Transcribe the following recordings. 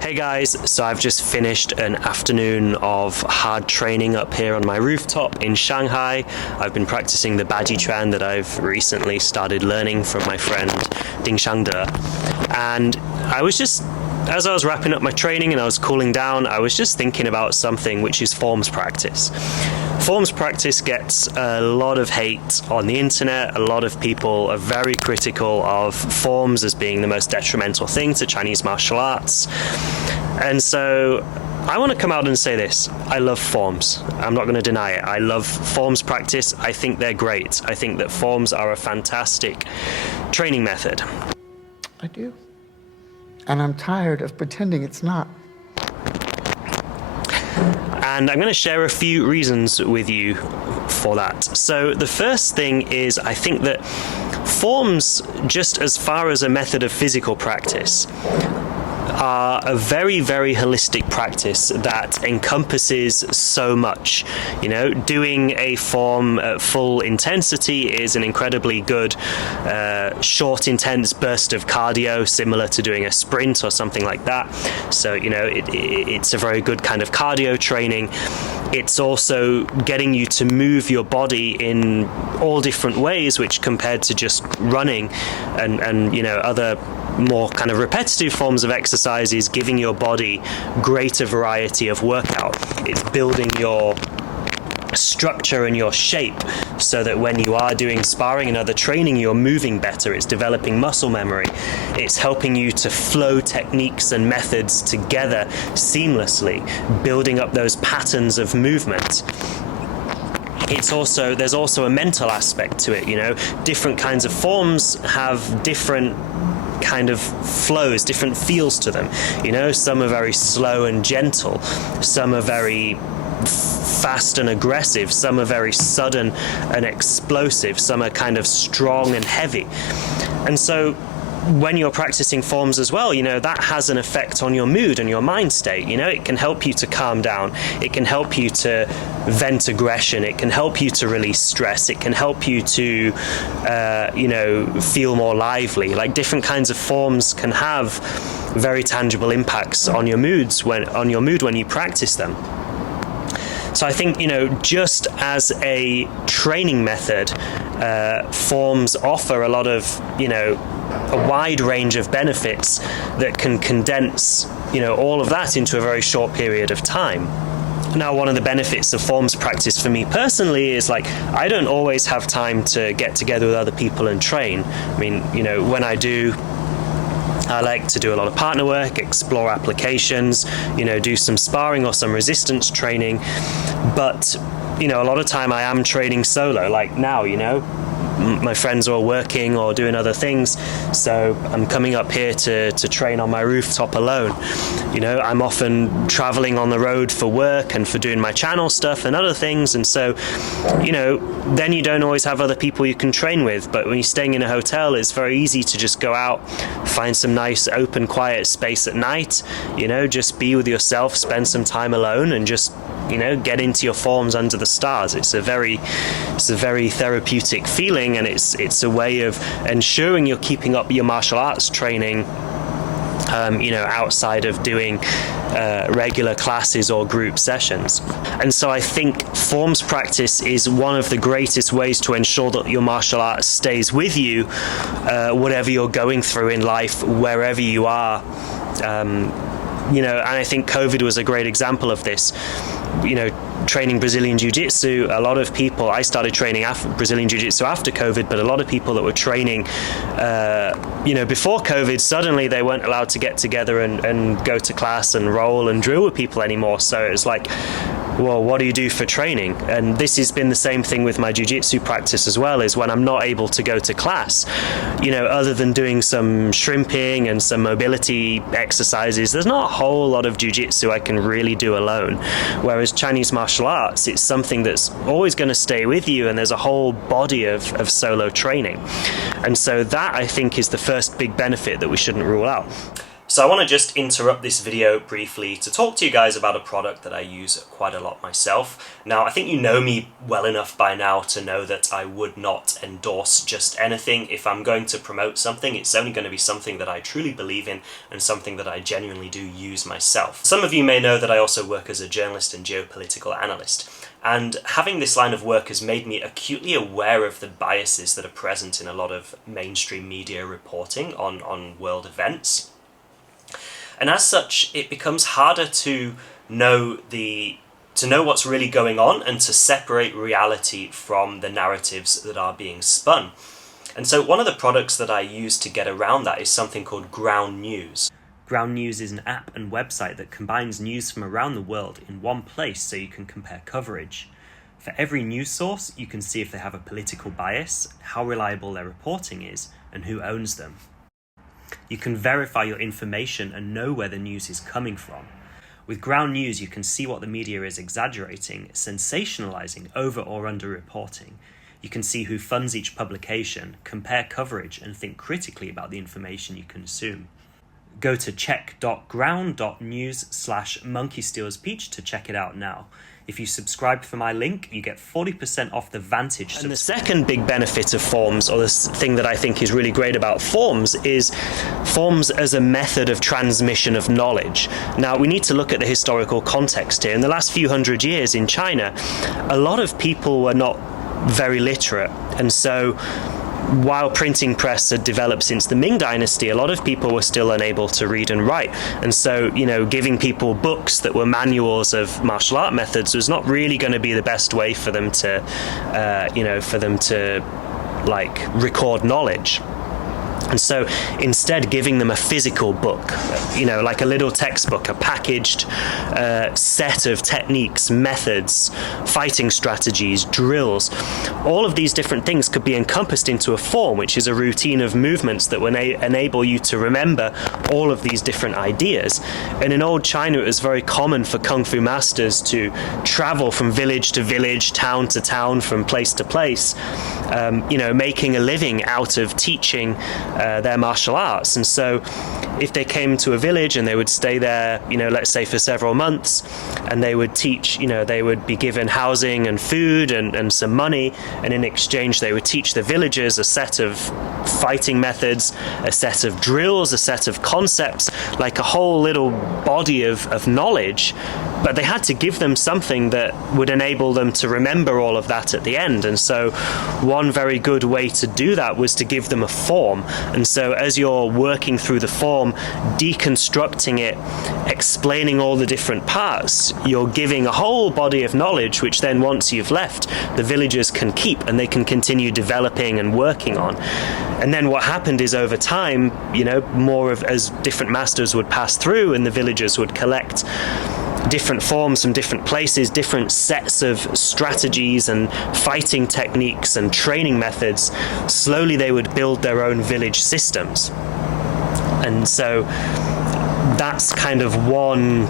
Hey guys, so I've just finished an afternoon of hard training up here on my rooftop in Shanghai. I've been practicing the Baji Chuan that I've recently started learning from my friend Ding Shangde. And as I was wrapping up my training and I was cooling down, I was just thinking about something, which is forms practice. Forms practice gets a lot of hate on the internet. A lot of people are very critical of forms as being the most detrimental thing to Chinese martial arts. And so I want to come out and say this. I love forms. I'm not going to deny it. I love forms practice. I think they're great. I think that forms are a fantastic training method. I do. And I'm tired of pretending it's not. And I'm going to share a few reasons with you for that. So the first thing is, I think that forms, just as far as a method of physical practice, are a very, very holistic practice that encompasses so much. You know, doing a form at full intensity is an incredibly good short, intense burst of cardio, similar to doing a sprint or something like that. So, you know, it's a very good kind of cardio training. It's also getting you to move your body in all different ways, which compared to just running and you know, other more kind of repetitive forms of exercise is giving your body greater variety of workout. It's building your structure and your shape so that when you are doing sparring and other training, you're moving better. It's developing muscle memory. It's helping you to flow techniques and methods together seamlessly, building up those patterns of movement. There's also a mental aspect to it. You know, different kinds of forms have different kind of flows, different feels to them. You know, some are very slow and gentle, some are very fast and aggressive, some are very sudden and explosive, some are kind of strong and heavy. And so when you're practicing forms as well, you know, that has an effect on your mood and your mind state. You know, it can help you to calm down, it can help you to vent aggression, it can help you to release stress, it can help you to you know, feel more lively. Like, different kinds of forms can have very tangible impacts on your mood when you practice them. So I think, you know, just as a training method, forms offer a lot of, you know, a wide range of benefits that can condense, you know, all of that into a very short period of time. Now, one of the benefits of forms practice for me personally is, like, I don't always have time to get together with other people and train. I mean, you know, when I do, I like to do a lot of partner work, explore applications, you know, do some sparring or some resistance training. But, you know, a lot of time I am training solo, like now, you know. My friends are all working or doing other things, so I'm coming up here to train on my rooftop alone. You know, I'm often traveling on the road for work and for doing my channel stuff and other things, and so, you know, then you don't always have other people you can train with. But when you're staying in a hotel, it's very easy to just go out, find some nice open quiet space at night, you know, just be with yourself, spend some time alone, and just, you know, get into your forms under the stars. It's a very therapeutic feeling, and it's a way of ensuring you're keeping up your martial arts training, you know, outside of doing regular classes or group sessions. And so I think forms practice is one of the greatest ways to ensure that your martial arts stays with you, whatever you're going through in life, wherever you are. You know, and I think COVID was a great example of this. You know, training Brazilian Jiu-Jitsu, a lot of people, I started training Brazilian Jiu-Jitsu after COVID, but a lot of people that were training, you know, before COVID, suddenly they weren't allowed to get together and go to class and roll and drill with people anymore. So it was like, well, what do you do for training? And this has been the same thing with my jiu-jitsu practice as well, is when I'm not able to go to class, you know, other than doing some shrimping and some mobility exercises, there's not a whole lot of jiu-jitsu I can really do alone. Whereas Chinese martial arts, it's something that's always going to stay with you, and there's a whole body of solo training. And so that, I think, is the first big benefit that we shouldn't rule out. So I want to just interrupt this video briefly to talk to you guys about a product that I use quite a lot myself. Now, I think you know me well enough by now to know that I would not endorse just anything. If I'm going to promote something, it's only going to be something that I truly believe in and something that I genuinely do use myself. Some of you may know that I also work as a journalist and geopolitical analyst. And having this line of work has made me acutely aware of the biases that are present in a lot of mainstream media reporting on world events. And as such, it becomes harder to know what's really going on and to separate reality from the narratives that are being spun. And so one of the products that I use to get around that is something called Ground News. Ground News is an app and website that combines news from around the world in one place so you can compare coverage. For every news source, you can see if they have a political bias, how reliable their reporting is, and who owns them. You can verify your information and know where the news is coming from. With Ground News, you can see what the media is exaggerating, sensationalizing, over or under reporting. You can see who funds each publication, compare coverage, and think critically about the information you consume. Go to check.ground.news/monkeystealspeach to check it out now. If you subscribe for my link, you get 40% off the Vantage. And the second big benefit of forms, or the thing that I think is really great about forms, is forms as a method of transmission of knowledge. Now, we need to look at the historical context here. In the last few hundred years in China, a lot of people were not very literate, and so while printing press had developed since the Ming Dynasty, a lot of people were still unable to read and write. And so, giving people books that were manuals of martial art methods was not really going to be the best way for them to, record knowledge. And so instead giving them a physical book, like a little textbook, a packaged set of techniques, methods, fighting strategies, drills, all of these different things could be encompassed into a form, which is a routine of movements that would enable you to remember all of these different ideas. And in old China, it was very common for Kung Fu masters to travel from village to village, town to town, from place to place, making a living out of teaching their martial arts. And so if they came to a village and they would stay there, let's say for several months, and they would teach, they would be given housing and food and some money, and in exchange they would teach the villagers a set of fighting methods, a set of drills, a set of concepts, like a whole little body of knowledge. But they had to give them something that would enable them to remember all of that at the end. And so one very good way to do that was to give them a form. And so as you're working through the form, deconstructing it, explaining all the different parts, you're giving a whole body of knowledge, which then once you've left, the villagers can keep and they can continue developing and working on. And then what happened is over time, as different masters would pass through and the villagers would collect different forms from different places, different sets of strategies and fighting techniques and training methods, slowly they would build their own village systems. And so that's kind of one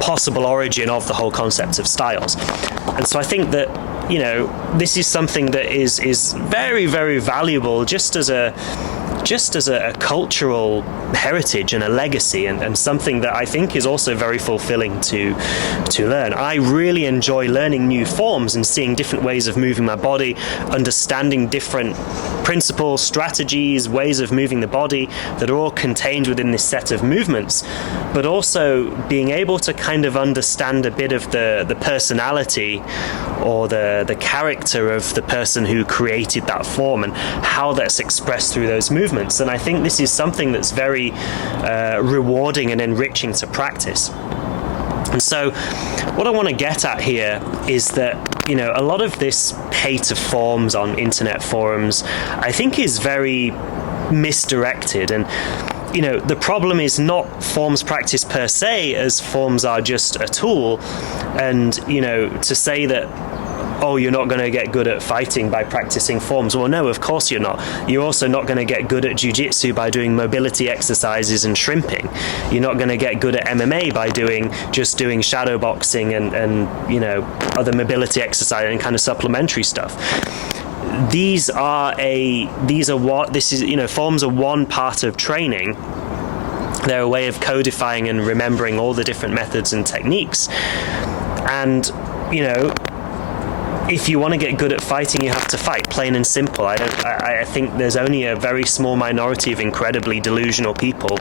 possible origin of the whole concept of styles. And so I think that, this is something that is very, very valuable just as a cultural heritage and a legacy, and something that I think is also very fulfilling to learn. I really enjoy learning new forms and seeing different ways of moving my body, understanding different principles, strategies, ways of moving the body that are all contained within this set of movements, but also being able to kind of understand a bit of the personality or the character of the person who created that form and how that's expressed through those movements. And I think this is something that's very rewarding and enriching to practice. And so what I want to get at here is that, a lot of this hate of forms on internet forums, I think is very misdirected. And the problem is not forms practice per se, as forms are just a tool. And, to say that, oh, you're not going to get good at fighting by practicing forms. Well, no, of course you're not. You're also not going to get good at jiu-jitsu by doing mobility exercises and shrimping. You're not going to get good at MMA by just doing shadow boxing and other mobility exercise and kind of supplementary stuff. Forms are one part of training. They're a way of codifying and remembering all the different methods and techniques. And, you know, if you want to get good at fighting, you have to fight, plain and simple. I think there's only a very small minority of incredibly delusional people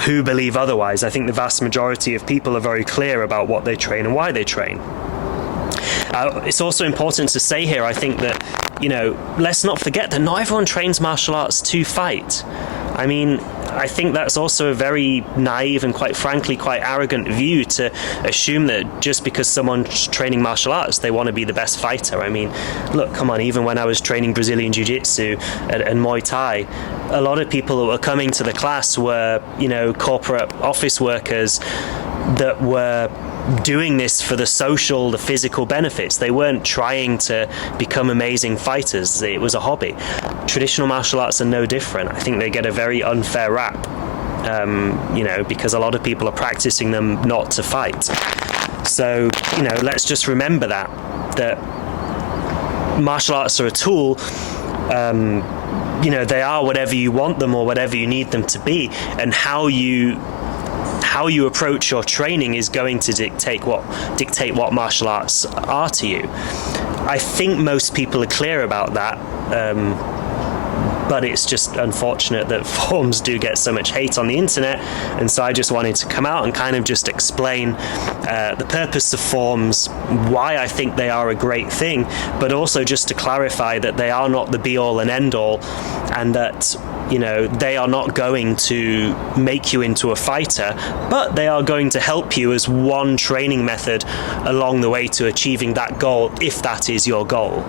who believe otherwise. I think the vast majority of people are very clear about what they train and why they train. It's also important to say here, I think that, you know, let's not forget that not everyone trains martial arts to fight. I mean, I think that's also a very naive and, quite frankly, quite arrogant view to assume that just because someone's training martial arts, they want to be the best fighter. I mean, look, come on, even when I was training Brazilian Jiu-Jitsu and Muay Thai, a lot of people that were coming to the class were, you know, corporate office workers that were doing this for the social, the physical benefits. They weren't trying to become amazing fighters. It was a hobby. Traditional martial arts are no different. I think they get a very unfair rap, you know, because a lot of people are practicing them not to fight. So, you know, let's just remember that martial arts are a tool. You know, they are whatever you want them or whatever you need them to be, and how you approach your training is going to dictate what martial arts are to you. I think most people are clear about that, but it's just unfortunate that forms do get so much hate on the internet, and so I just wanted to come out and kind of just explain the purpose of forms, why I think they are a great thing, but also just to clarify that they are not the be-all and end-all, and that, you know, they are not going to make you into a fighter, but they are going to help you as one training method along the way to achieving that goal, if that is your goal.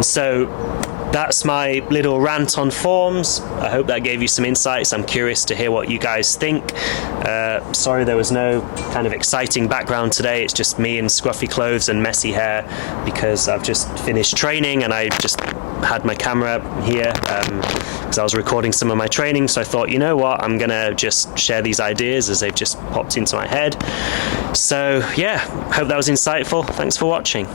So that's my little rant on forms. I hope that gave you some insights. I'm curious to hear what you guys think. Sorry there was no kind of exciting background today. It's just me in scruffy clothes and messy hair because I've just finished training and I just had my camera here because I was recording some of my training. So I thought, you know what, I'm going to just share these ideas as they've just popped into my head. So yeah, hope that was insightful. Thanks for watching.